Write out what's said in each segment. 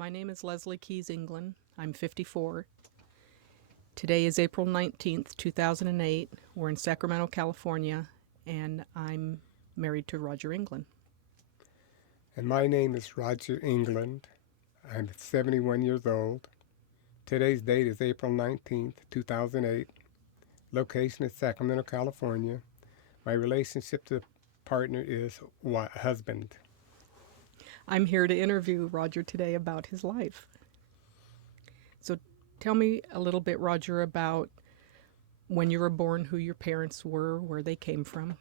My name is Leslie Keys England. I'm 54. Today is April 19th, 2008. We're in Sacramento, California, and I'm married to Roger England. And my name is Roger England. I'm 71 years old. Today's date is April 19th, 2008. Location is Sacramento, California. My relationship to partner is husband. I'm here to interview Roger today about his life. So tell me a little bit, Roger, about when you were born, who your parents were, where they came from.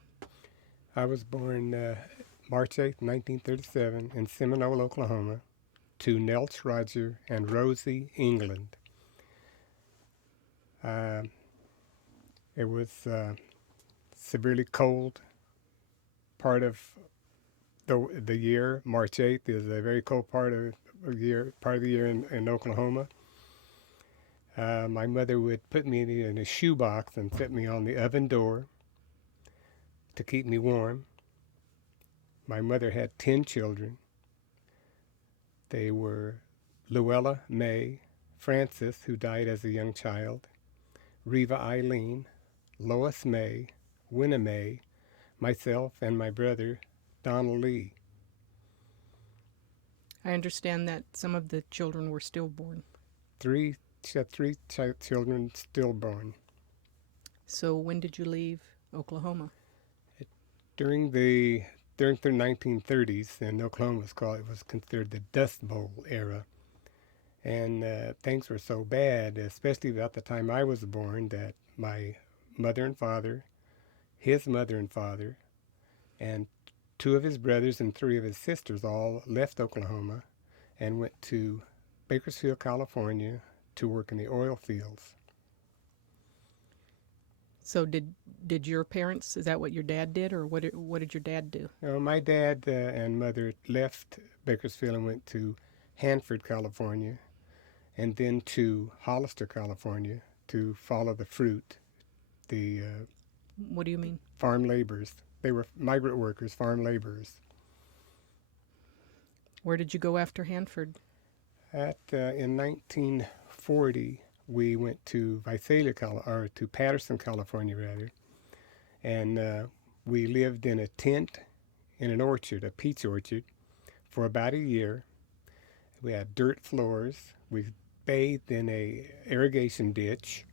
I was born March 8th, 1937 in Seminole, Oklahoma, to Nelch Roger and Rosie England. It was severely cold part of the year. March 8th is a very cold part of the year in Oklahoma. My mother would put me in a shoebox and set me on the oven door to keep me warm. My mother had 10 children. They were Luella May, Frances, who died as a young child, Reva Eileen, Lois May, Winna May, myself, and my brother, Donald Lee. I understand that some of the children were stillborn. She had three children stillborn. So when did you leave Oklahoma? During the 1930s, in Oklahoma it was considered the Dust Bowl era. And things were so bad, especially about the time I was born, that my mother and father, his mother and father, and 2 of his brothers and 3 of his sisters all left Oklahoma and went to Bakersfield, California to work in the oil fields. So did your parents, is that what your dad did, or what did your dad do? My dad and mother left Bakersfield and went to Hanford, California, and then to Hollister, California, to follow the fruit. What do you mean? Farm laborers. They were migrant workers, farm laborers. Where did you go after Hanford? In 1940, we went to to Patterson, California, rather, and we lived in a tent in an orchard, a peach orchard, for about a year. We had dirt floors. We bathed in a irrigation ditch,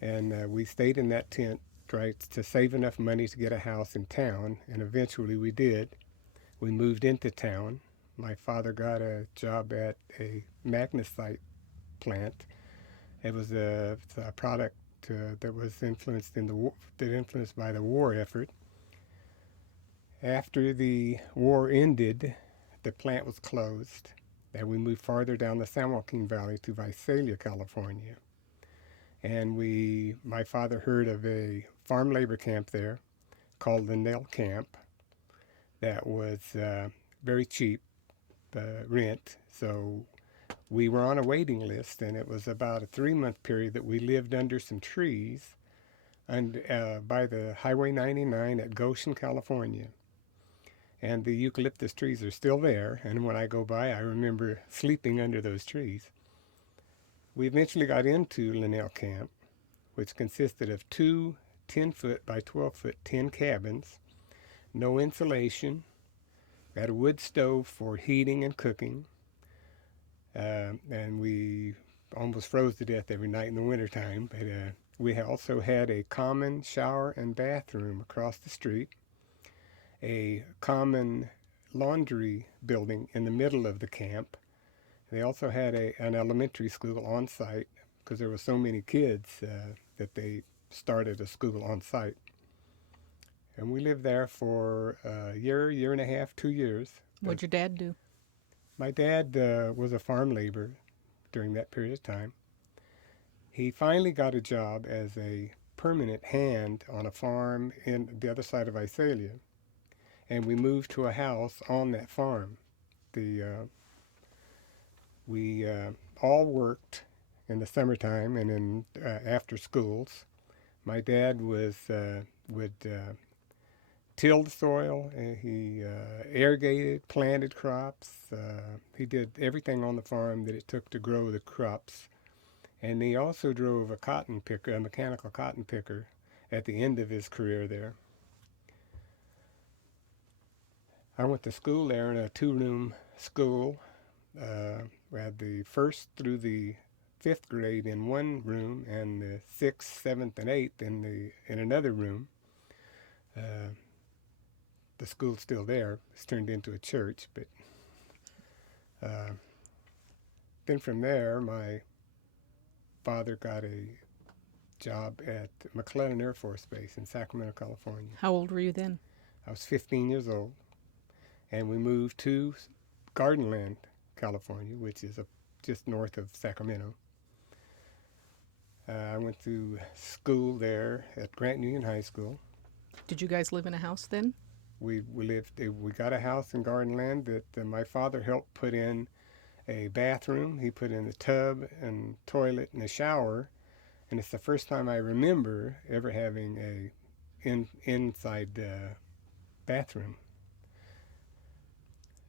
and we stayed in that tent to save enough money to get a house in town, and eventually we did. We moved into town. My father got a job at a magnesite plant. It was a product that was influenced by the war effort. After the war ended, the plant was closed, and we moved farther down the San Joaquin Valley to Visalia, California. And my father heard of a farm labor camp there called the Nell Camp that was very cheap rent. So we were on a waiting list, and it was about a 3-month period that we lived under some trees by the Highway 99 at Goshen, California. And the eucalyptus trees are still there, and when I go by, I remember sleeping under those trees. We eventually got into Linnell Camp, which consisted of 2 10-foot by 12-foot tin cabins, no insulation, got a wood stove for heating and cooking, and we almost froze to death every night in the wintertime. But we also had a common shower and bathroom across the street, a common laundry building in the middle of the camp. They also had an elementary school on site because there were so many kids that they started a school on site. And we lived there for a year and a half, 2 years. What'd your dad do? My dad was a farm laborer during that period of time. He finally got a job as a permanent hand on a farm in the other side of Visalia. And we moved to a house on that farm. We all worked in the summertime and in after schools. My dad would tilled the soil, and he irrigated, planted crops. He did everything on the farm that it took to grow the crops. And he also drove a cotton picker, a mechanical cotton picker, at the end of his career there. I went to school there in a two-room school. We had the first through the fifth grade in one room, and the sixth, seventh, and eighth in another room. The school's still there. It's turned into a church, but then from there, my father got a job at McClellan Air Force Base in Sacramento, California. How old were you then? I was 15 years old, and we moved to Gardenland, California, which is just north of Sacramento. I went to school there at Grant Union High School. Did you guys live in a house then? We got a house in Gardenland that my father helped put in a bathroom. He put in a tub and toilet and a shower, and it's the first time I remember ever having a inside bathroom.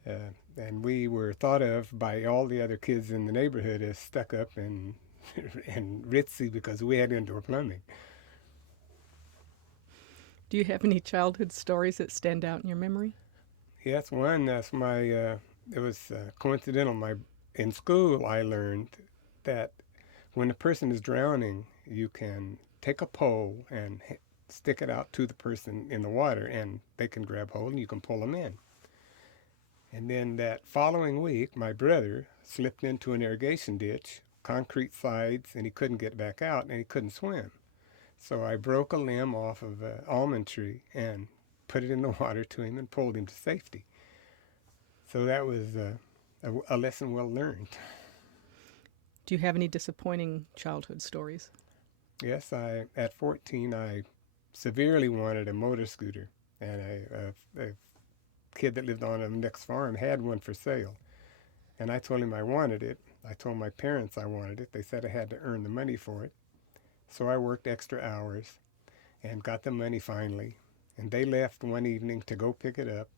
And we were thought of by all the other kids in the neighborhood as stuck up and and ritzy because we had indoor plumbing. Do you have any childhood stories that stand out in your memory? Yes, one. That's my. It was coincidental. In school, I learned that when a person is drowning, you can take a pole and stick it out to the person in the water, and they can grab hold, and you can pull them in. And then that following week, my brother slipped into an irrigation ditch, concrete sides, and he couldn't get back out, and he couldn't swim. So I broke a limb off of an almond tree and put it in the water to him and pulled him to safety. So that was a lesson well learned. Do you have any disappointing childhood stories? Yes, at 14, I severely wanted a motor scooter, and a kid that lived on the next farm had one for sale. And I told him I wanted it. I told my parents I wanted it. They said I had to earn the money for it. So I worked extra hours and got the money finally. And they left one evening to go pick it up.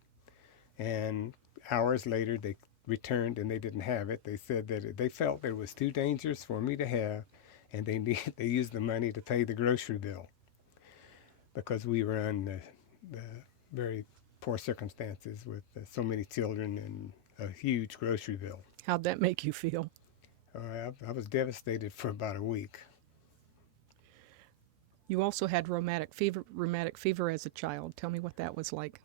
And hours later, they returned and they didn't have it. They said that they felt that it was too dangerous for me to have, and they used the money to pay the grocery bill because we were in the very poor circumstances with so many children and a huge grocery bill. How'd that make you feel? I was devastated for about a week. You also had rheumatic fever as a child. Tell me what that was like.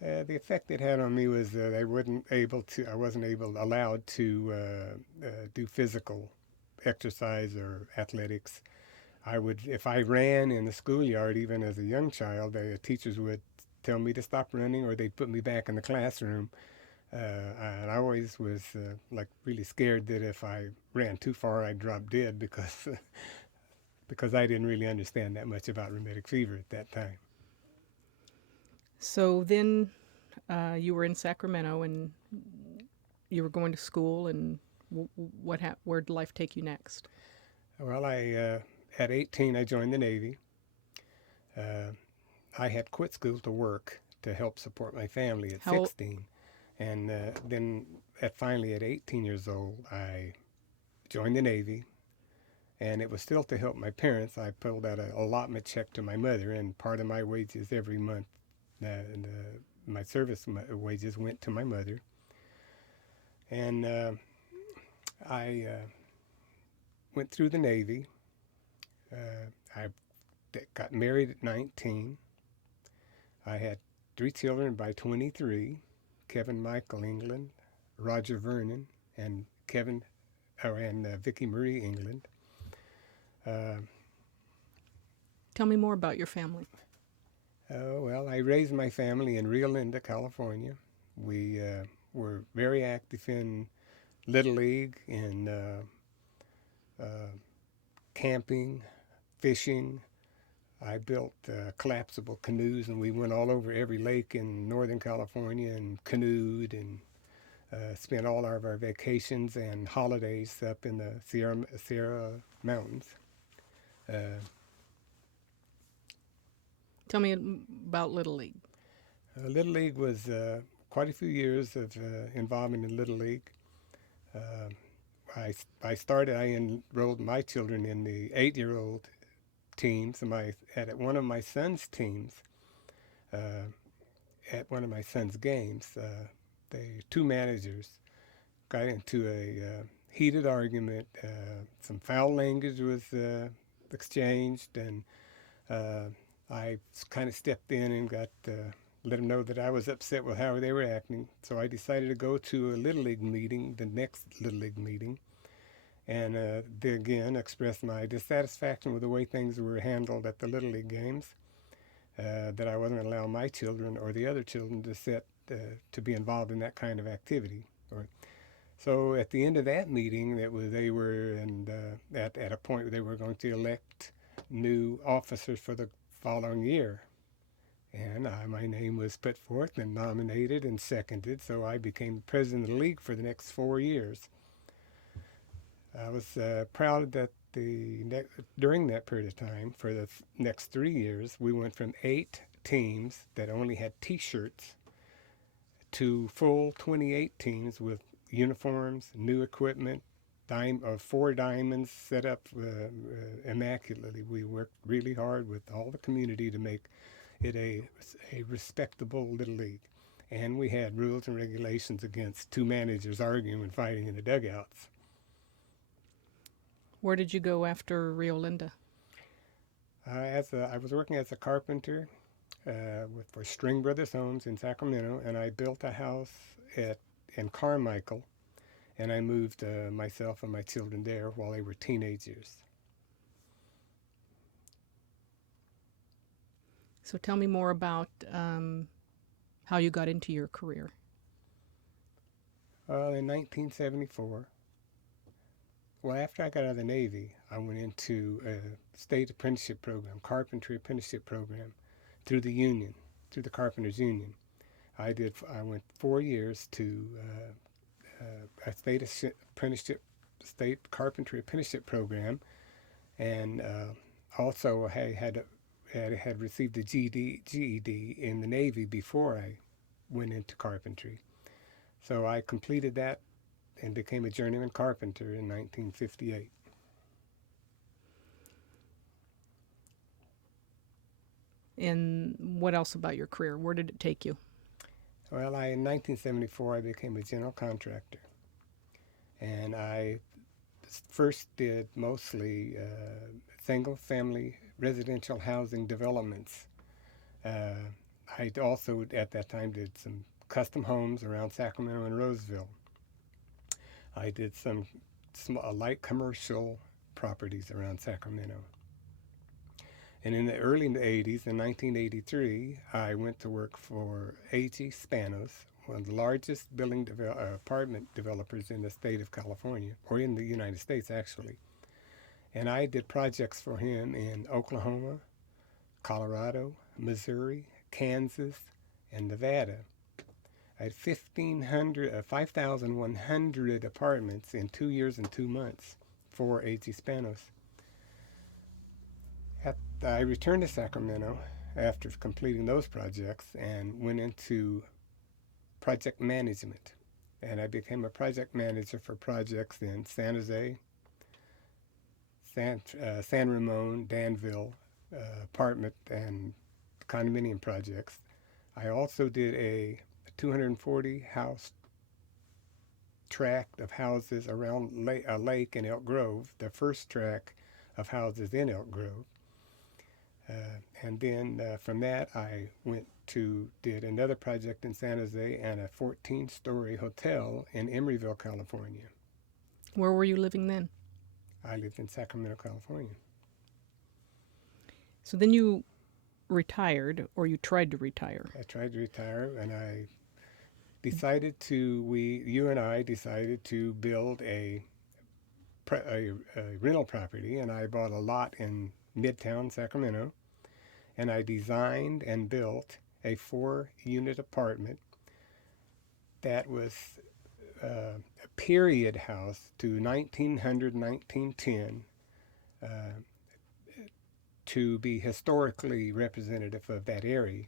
The effect it had on me was that I wasn't allowed to do physical exercise or athletics. If I ran in the schoolyard, even as a young child, the teachers would tell me to stop running, or they'd put me back in the classroom. And I always was really scared that if I ran too far, I'd drop dead because I didn't really understand that much about rheumatic fever at that time. So then you were in Sacramento and you were going to school, and where'd life take you next? Well, at 18, I joined the Navy. I had quit school to work to help support my family at 16. And then finally at 18 years old, I joined the Navy. And it was still to help my parents. I pulled out an allotment check to my mother, and part of my wages every month, my service wages went to my mother. And I went through the Navy. I got married at 19. I had 3 children by 23, Kevin Michael England, Roger Vernon, and Vicki Marie England. Tell me more about your family. Well, I raised my family in Rio Linda, California. We were very active in Little League, in camping, fishing. I built collapsible canoes, and we went all over every lake in Northern California and canoed and spent all of our vacations and holidays up in the Sierra Mountains. Tell me about Little League. Little League was quite a few years of involvement in Little League. Uh, I enrolled my children in the 8-year-old teams. At one of my son's teams, uh, at one of my son's games, the two managers got into a heated argument. Some foul language was exchanged, and uh, I kind of stepped in and let them know that I was upset with how they were acting. So I decided to go to a Little League meeting, the next Little League meeting, and again express my dissatisfaction with the way things were handled at the Little League games. That I wasn't going to allow my children or the other children to be involved in that kind of activity. So at the end of that meeting, they were at a point where they were going to elect new officers for the following year. And my name was put forth and nominated and seconded, so I became president of the league for the next 4 years. I was proud that during that period of time, for the next 3 years, we went from 8 teams that only had T-shirts to full 28 teams with uniforms, new equipment, 4 diamonds set up immaculately. We worked really hard with all the community to make it a respectable Little League. And we had rules and regulations against 2 managers arguing and fighting in the dugouts. Where did you go after Rio Linda? I was working as a carpenter for String Brothers Homes in Sacramento, and I built a house in Carmichael, and I moved myself and my children there while they were teenagers. So tell me more about how you got into your career. Well, in 1974, after I got out of the Navy, I went into a state apprenticeship program, carpentry apprenticeship program, through the union, through the Carpenters Union. I went 4 years to a state carpentry apprenticeship program, and also I had received a GED in the Navy before I went into carpentry. So I completed that and became a journeyman carpenter in 1958. And what else about your career? Where did it take you? Well, in 1974, I became a general contractor. And I first did mostly single-family residential housing developments. I also, at that time, did some custom homes around Sacramento and Roseville. I did some light commercial properties around Sacramento. And in the early 80s, in 1983, I went to work for A.G. Spanos, one of the largest apartment developers in the state of California, or in the United States, actually. And I did projects for him in Oklahoma, Colorado, Missouri, Kansas, and Nevada. I had 5,100 apartments in 2 years and 2 months for A.G. Spanos. I returned to Sacramento after completing those projects and went into project management. And I became a project manager for projects in San Jose, San Ramon, Danville, apartment and condominium projects. I also did a 240 house tract of houses around a lake in Elk Grove, the first tract of houses in Elk Grove. And then from that, I did another project in San Jose and a 14-story hotel in Emeryville, California. Where were you living then? I lived in Sacramento, California. So then you retired, or you tried to retire. I tried to retire, and you and I decided to build a rental property, and I bought a lot in Midtown Sacramento, and I designed and built a 4-unit apartment that was a period house to 1900, 1910, to be historically representative of that era.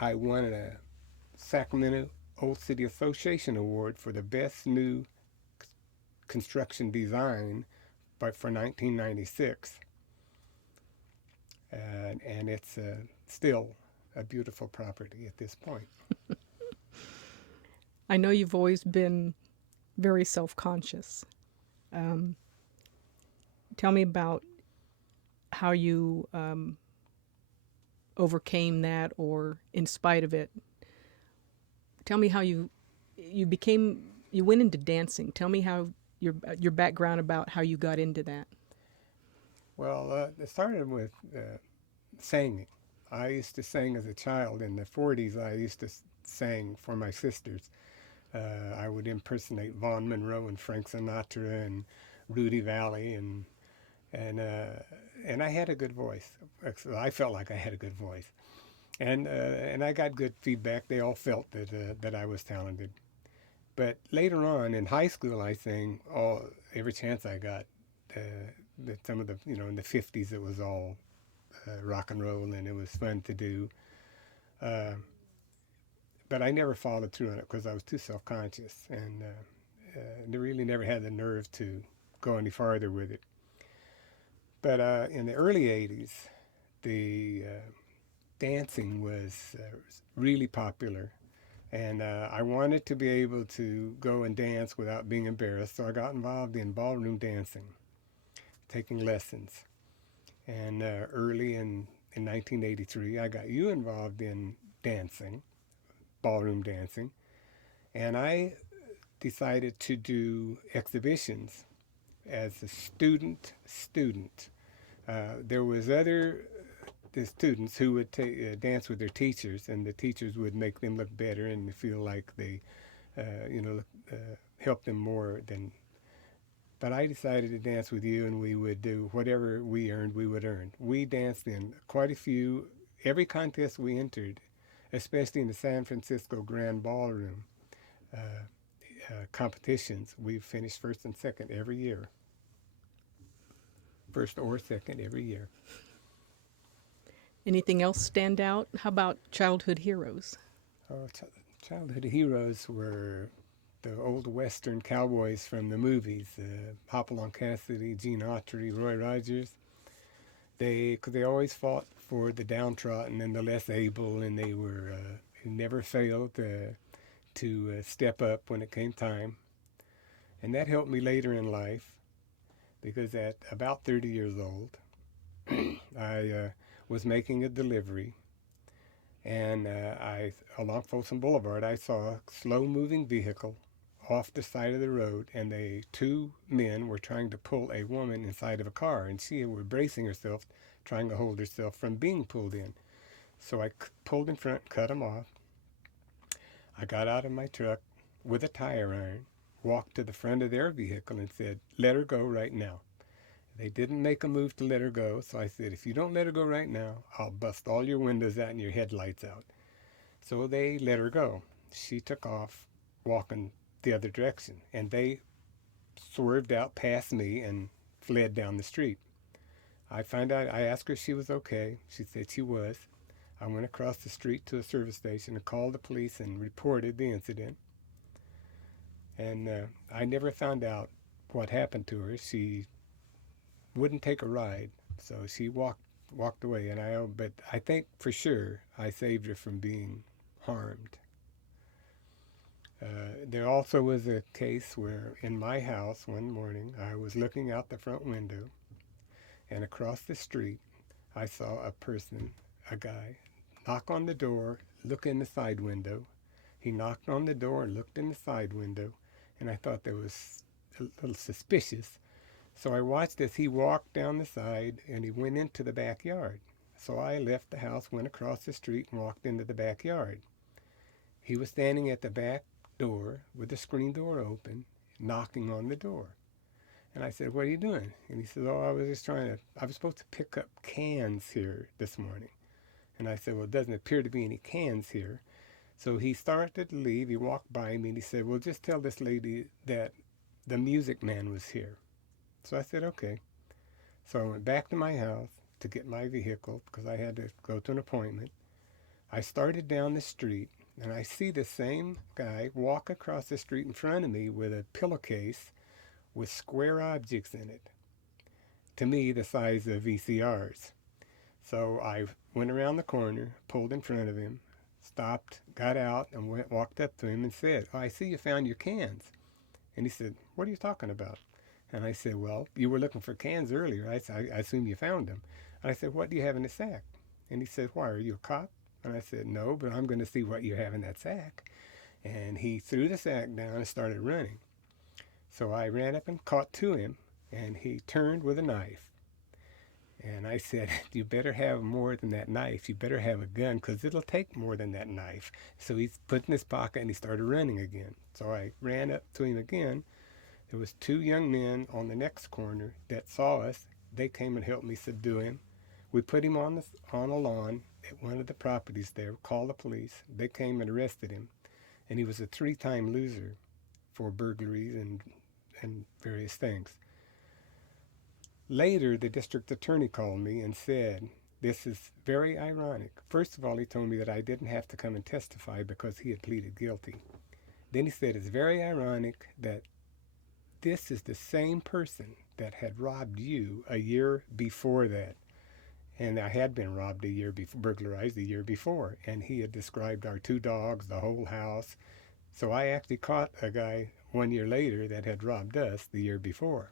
I won a Sacramento Old City Association Award for the best new construction design, but for 1996, and it's still a beautiful property at this point. I know you've always been very self-conscious. Um, Tell me about how you overcame that, or in spite of it. Tell me how you went into dancing. Tell me how your background about how you got into that. Well, it started with singing. I used to sing as a child. In the 40s, I used to sing for my sisters. I would impersonate Vaughn Monroe and Frank Sinatra and Rudy Valley, and uh, and I had a good voice. I felt like I had a good voice, and I got good feedback. They all felt that I was talented. But later on in high school, I sang all every chance I got. Some of the in the 50s it was all rock and roll, and it was fun to do. Uh, but I never followed through on it because I was too self-conscious, and really never had the nerve to go any farther with it. But in the early 80s, the dancing was really popular, and I wanted to be able to go and dance without being embarrassed, so I got involved in ballroom dancing, taking lessons. And early in 1983, I got you involved in dancing, ballroom dancing, and I decided to do exhibitions as a student. There was other the students who would dance with their teachers, and the teachers would make them look better and feel like they, helped them more than. But I decided to dance with you, and we would do whatever we earned, we would earn. We danced in quite a few, every contest we entered, especially in the San Francisco Grand Ballroom competitions. We finished first and second every year, first or second every year. Anything else stand out? How about childhood heroes? Oh, childhood heroes were the old Western cowboys from the movies, Hopalong Cassidy, Gene Autry, Roy Rogers. Cause they always fought for the downtrodden and the less able, and they were never failed to step up when it came time. And that helped me later in life because at about 30 years old, I was making a delivery, and along Folsom Boulevard, I saw a slow-moving vehicle off the side of the road, and two men were trying to pull a woman inside of a car, and she was bracing herself, trying to hold herself from being pulled in. So I pulled in front, cut them off. I got out of my truck with a tire iron, walked to the front of their vehicle and said, "Let her go right now." They didn't make a move to let her go, so I said, "If you don't let her go right now, I'll bust all your windows out and your headlights out." So they let her go. She took off, walking the other direction, and they swerved out past me and fled down the street. I asked her if she was okay. She said she was. I went across the street to a service station and called the police and reported the incident. And I never found out what happened to her. She wouldn't take a ride, so she walked away. But I think for sure I saved her from being harmed. There also was a case where in my house one morning I was looking out the front window, and across the street I saw a guy, knock on the door, look in the side window. He knocked on the door and looked in the side window, and I thought that was a little suspicious. So I watched as he walked down the side, and he went into the backyard. So I left the house, went across the street, and walked into the backyard. He was standing at the back door with the screen door open, knocking on the door. And I said, "What are you doing?" And he said, "Oh, I was supposed to pick up cans here this morning." And I said, "Well, it doesn't appear to be any cans here." So he started to leave. He walked by me and he said, "Well, just tell this lady that the music man was here." So I said, "Okay." So I went back to my house to get my vehicle because I had to go to an appointment. I started down the street and I see the same guy walk across the street in front of me with a pillowcase with square objects in it, to me the size of VCRs. So I went around the corner, pulled in front of him, stopped, got out, and walked up to him and said, "Oh, I see you found your cans." And he said, "What are you talking about?" And I said, "Well, you were looking for cans earlier. I assume you found them." And I said, "What do you have in the sack?" And he said, "Why, are you a cop?" And I said, "No, but I'm going to see what you have in that sack." And he threw the sack down and started running. So I ran up and caught to him, and he turned with a knife. And I said, "You better have more than that knife. You better have a gun, because it'll take more than that knife." So he's put in his pocket, and he started running again. So I ran up to him again. There was two young men on the next corner that saw us. They came and helped me subdue him. We put him on a lawn at one of the properties there, called the police. They came and arrested him. And he was a 3-time loser for burglaries and various things. Later, the district attorney called me and said, "This is very ironic." First of all, he told me that I didn't have to come and testify because he had pleaded guilty. Then he said, "It's very ironic that this is the same person that had robbed you a year before that." And I had been robbed a year before, burglarized a year before. And he had described our 2 dogs, the whole house. So I actually caught a guy 1 year later that had robbed us the year before.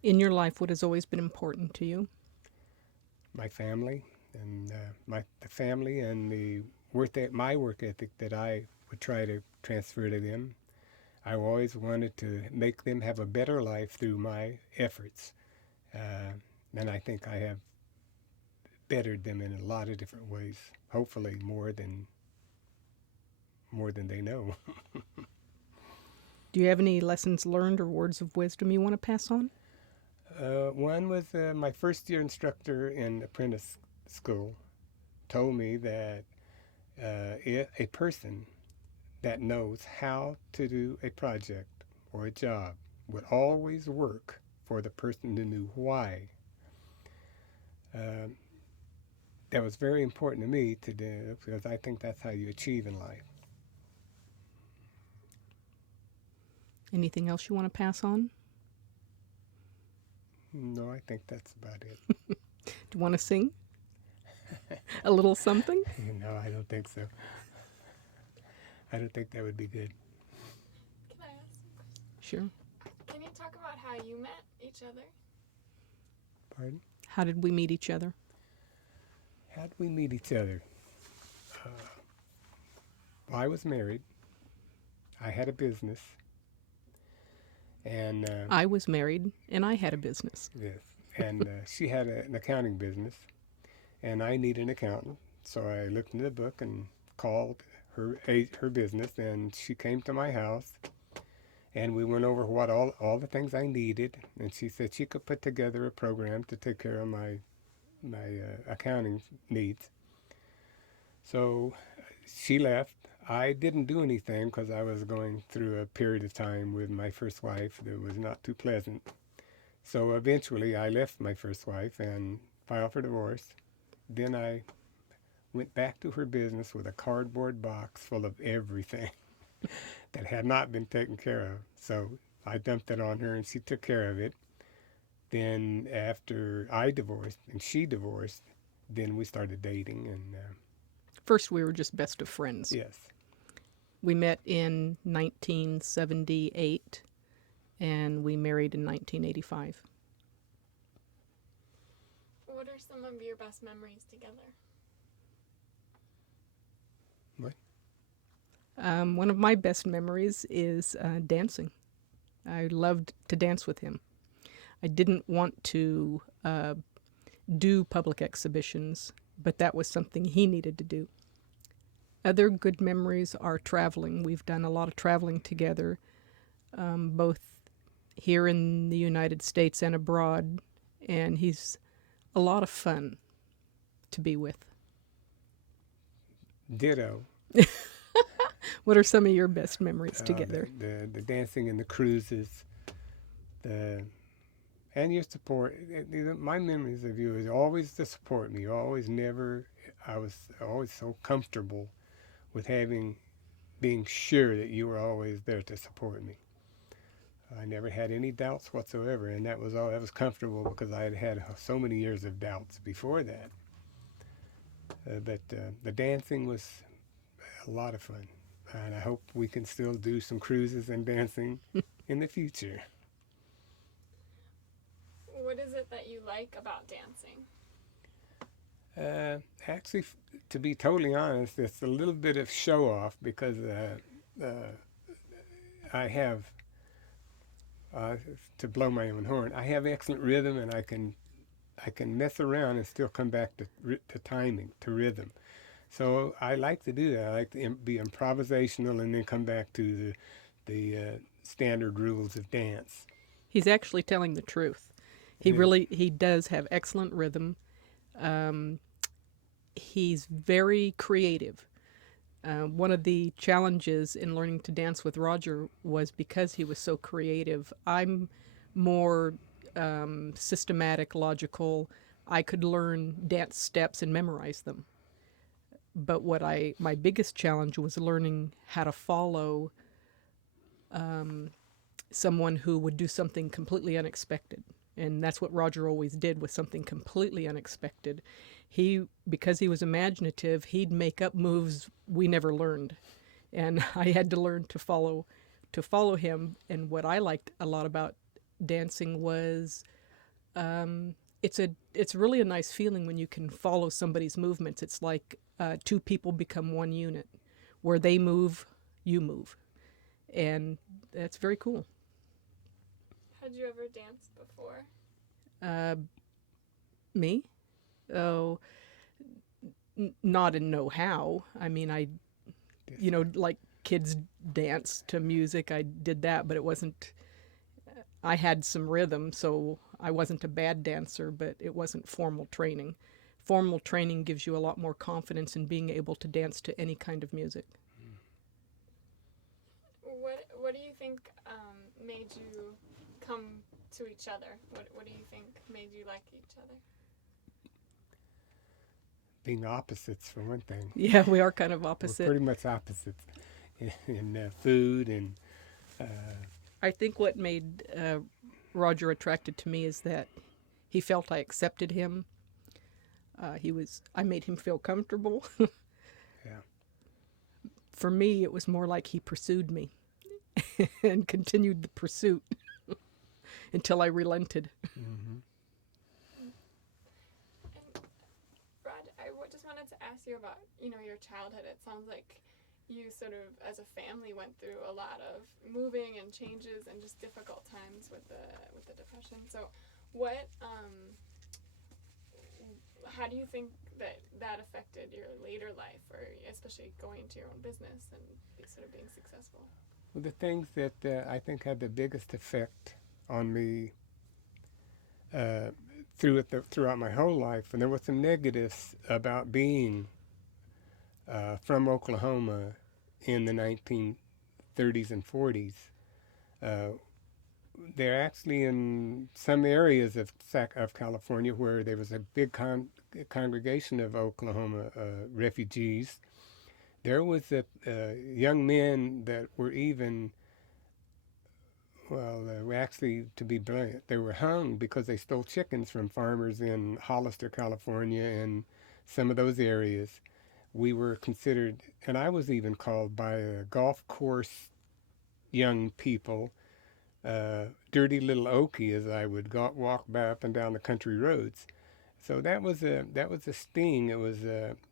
In your life, what has always been important to you? My family, and the family and my work ethic that I would try to transfer to them. I always wanted to make them have a better life through my efforts. And I think I have bettered them in a lot of different ways, hopefully more than they know. Do you have any lessons learned or words of wisdom you want to pass on? One was my first year instructor in apprentice school told me that a person that knows how to do a project or a job would always work for the person who knew why. That was very important to me to do, because I think that's how you achieve in life. Anything else you want to pass on? No, I think that's about it. Do you want to sing? A little something? No, I don't think so. I don't think that would be good. Can I ask you a question? Sure. Can you talk about how you met each other? Pardon? How did we meet each other? How did we meet each other? Well, I was married. I had a business. And I was married, and I had a business. yes, and she had an accounting business, and I needed an accountant. So I looked into the book and called her business, and she came to my house, and we went over what all the things I needed, and she said she could put together a program to take care of my accounting needs. So she left. I didn't do anything because I was going through a period of time with my first wife that was not too pleasant. So eventually I left my first wife and filed for divorce. Then I went back to her business with a cardboard box full of everything that had not been taken care of. So I dumped it on her and she took care of it. Then after I divorced and she divorced, then we started dating. And First, we were just best of friends. yes. We met in 1978, and we married in 1985. What are some of your best memories together? What? One of my best memories is dancing. I loved to dance with him. I didn't want to do public exhibitions, but that was something he needed to do. Other good memories are traveling. We've done a lot of traveling together, both here in the United States and abroad, and he's a lot of fun to be with. Ditto. What are some of your best memories together? The dancing and the cruises, the and your support. My memories of you is always to support me. You always never. I was always so comfortable with being sure that you were always there to support me. I never had any doubts whatsoever, and that was all. That was comfortable because I had had so many years of doubts before that. But the dancing was a lot of fun, and I hope we can still do some cruises and dancing in the future. What is it that you like about dancing? Actually, to be totally honest, it's a little bit of show off because I have, uh, to blow my own horn, I have excellent rhythm, and I can mess around and still come back to timing, to rhythm. So I like to do that. I like to be improvisational and then come back to the standard rules of dance. He's actually telling the truth. Yeah. He does have excellent rhythm. Um, he's very creative. One of the challenges in learning to dance with Roger was because he was so creative. I'm more systematic, logical. I could learn dance steps and memorize them. But my biggest challenge was learning how to follow someone who would do something completely unexpected. And that's what Roger always did, was something completely unexpected. Because he was imaginative, he'd make up moves we never learned. And I had to learn to follow him. And what I liked a lot about dancing was it's really a nice feeling when you can follow somebody's movements. It's like two people become one unit. Where they move, you move. And that's very cool. Had you ever danced before? Me? Oh, not in know how. I mean, like kids dance to music. I did that, but it wasn't. I had some rhythm, so I wasn't a bad dancer, but it wasn't formal training. Formal training gives you a lot more confidence in being able to dance to any kind of music. What do you think made you come to each other? What do you think made you like each other? Being opposites, for one thing. Yeah, we are kind of We're opposite. pretty much opposites in food and. I think what made Roger attracted to me is that he felt I accepted him. I made him feel comfortable. Yeah. For me, it was more like he pursued me and continued the pursuit until I relented. Mm-hmm. And Rod, just wanted to ask you about your childhood. It sounds like you sort of, as a family, went through a lot of moving and changes and just difficult times with the depression. So, how do you think that affected your later life, or especially going into your own business and sort of being successful? Well, the things that I think had the biggest effect on me throughout my whole life, and there were some negatives about being from Oklahoma in the 1930s and 40s. They're actually in some areas of California where there was a big congregation of Oklahoma refugees. There was young men that were even, well, actually, to be blunt, they were hung because they stole chickens from farmers in Hollister, California, and some of those areas. We were considered, and I was even called by golf course young people, dirty little Okie, as I would walk by up and down the country roads. So that was a sting.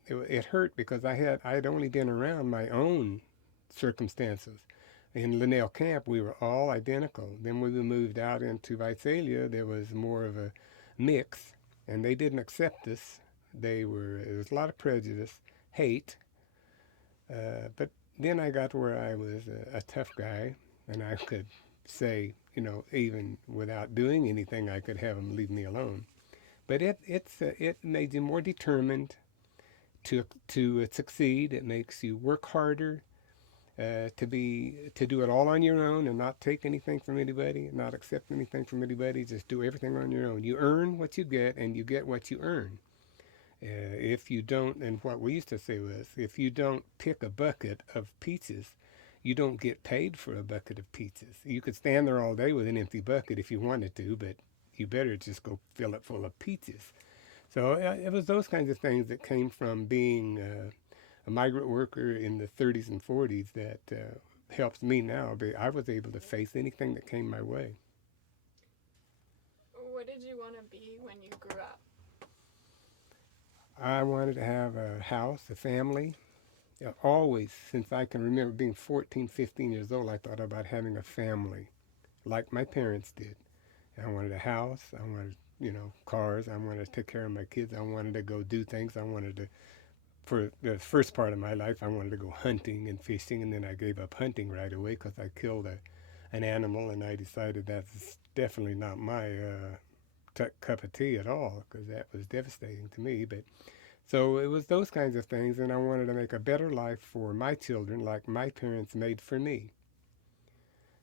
It hurt because I had only been around my own circumstances. In Linnell Camp, we were all identical. Then when we moved out into Visalia, there was more of a mix, and they didn't accept us. There was a lot of prejudice, hate. But then I got where I was a tough guy, and I could say, even without doing anything, I could have them leave me alone. But it made you more determined to succeed. It makes you work harder. to do it all on your own and not take anything from anybody, not accept anything from anybody. Just do everything on your own. You earn what you get, and you get what you earn. If you don't, and what we used to say was, if you don't pick a bucket of peaches, you don't get paid for a bucket of peaches. You could stand there all day with an empty bucket if you wanted to, but you better just go fill it full of peaches. So it was those kinds of things that came from being a migrant worker in the 30s and 40s that helps me now. But I was able to face anything that came my way. What did you want to be when you grew up? I wanted to have a house, a family. Always, since I can remember being 14, 15 years old, I thought about having a family like my parents did. I wanted a house. I wanted, cars. I wanted to take care of my kids. I wanted to go do things. I wanted to, for the first part of my life, I wanted to go hunting and fishing, and then I gave up hunting right away because I killed an animal, and I decided that's definitely not my cup of tea at all, because that was devastating to me. But so it was those kinds of things, and I wanted to make a better life for my children like my parents made for me,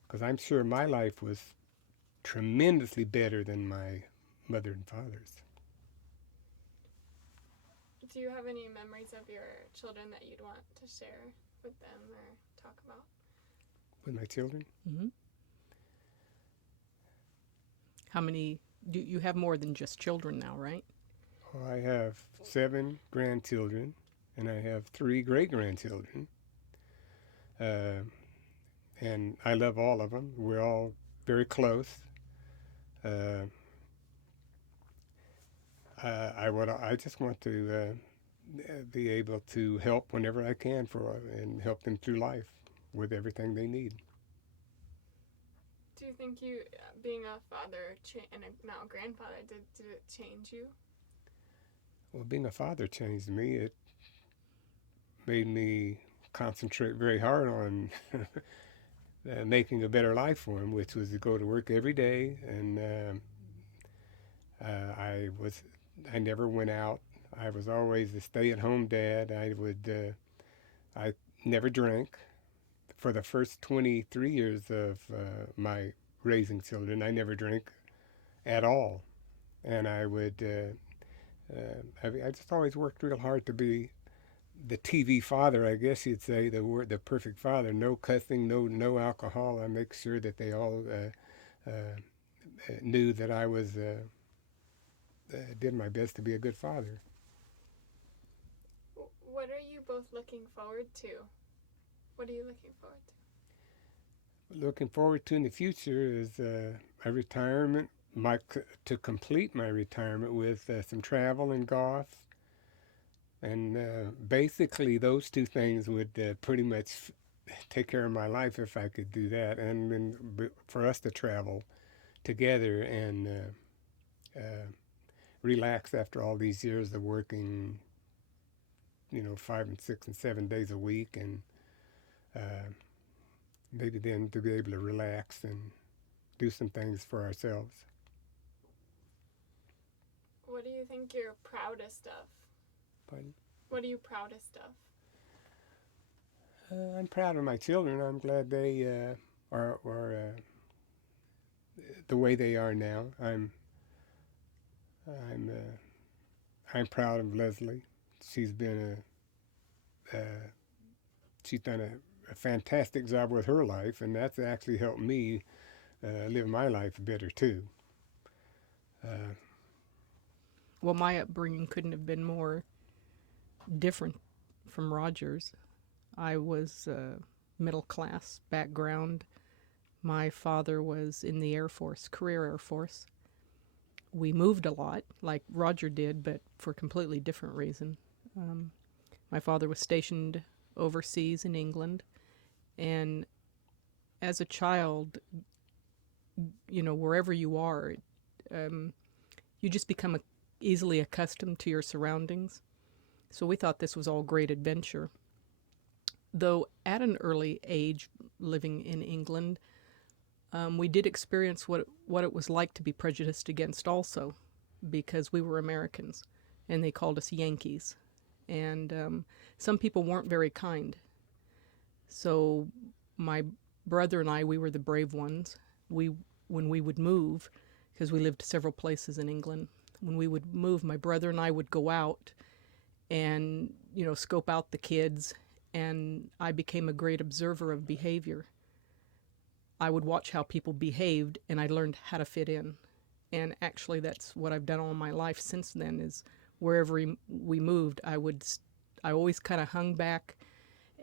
because I'm sure my life was tremendously better than my mother and father's. Do you have any memories of your children that you'd want to share with them or talk about? With my children? Mm-hmm. How many? You have more than just children now, right? Oh, I have 7 grandchildren, and I have 3 great-grandchildren. And I love all of them. We're all very close. I just want to be able to help whenever I can and help them through life with everything they need. Do you think you, being a father and now a grandfather, did it change you? Well, being a father changed me. It made me concentrate very hard on making a better life for him, which was to go to work every day. And I never went out. I was always a stay-at-home dad. I never drank. For the first 23 years of my raising children, I never drank at all. And I just always worked real hard to be the TV father, I guess you'd say, the perfect father. No cussing, no alcohol. I make sure that they all knew that I was did my best to be a good father. What are you both looking forward to? What are you looking forward to? Looking forward to in the future is a retirement, to complete my retirement with some travel and golf. And basically those 2 things would pretty much take care of my life if I could do that. And then for us to travel together and relax after all these years of working, 5 and 6 and 7 days a week, and maybe then to be able to relax and do some things for ourselves. What do you think you're proudest of? Pardon? What are you proudest of? I'm proud of my children. I'm glad they are the way they are now. I'm proud of Leslie. She's been she's done a fantastic job with her life, and that's actually helped me live my life better too. Well, my upbringing couldn't have been more different from Roger's. I was middle class background. My father was in the Air Force, career Air Force. We moved a lot, like Roger did, but for a completely different reason. My father was stationed overseas in England, and as a child, wherever you are, you just become easily accustomed to your surroundings. So we thought this was all great adventure. Though at an early age, living in England, we did experience what it was like to be prejudiced against also, because we were Americans, and they called us Yankees. And some people weren't very kind. So my brother and I, we were the brave ones. We when we would move, because we lived several places in England, when we would move, my brother and I would go out and, scope out the kids, and I became a great observer of behavior. I would watch how people behaved, and I learned how to fit in. And actually, that's what I've done all my life since then. Is wherever we moved, I always kind of hung back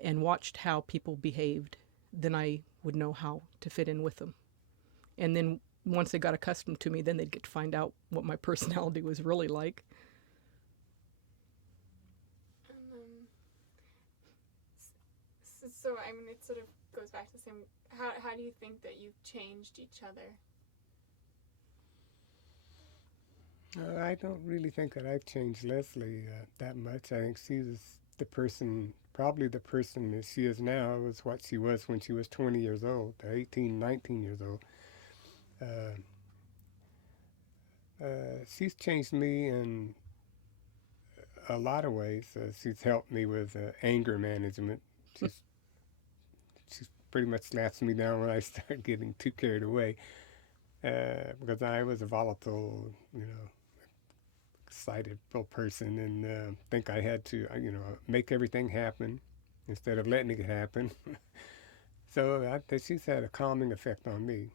and watched how people behaved. Then I would know how to fit in with them. And then once they got accustomed to me, then they'd get to find out what my personality was really like. So I mean, it sort of goes back to the same. How do you think that you've changed each other? I don't really think that I've changed Leslie that much. I think she was probably the person that she is now was what she was when she was 20 years old, 18, 19 years old. Uh, she's changed me in a lot of ways. She's helped me with anger management. She's, she's pretty much slaps me down when I start getting too carried away because I was a volatile, excitable person and think I had to, make everything happen instead of letting it happen. So I think she's had a calming effect on me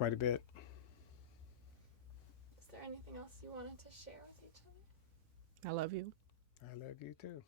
quite a bit. Is there anything else you wanted to share with each other? I love you. I love you too.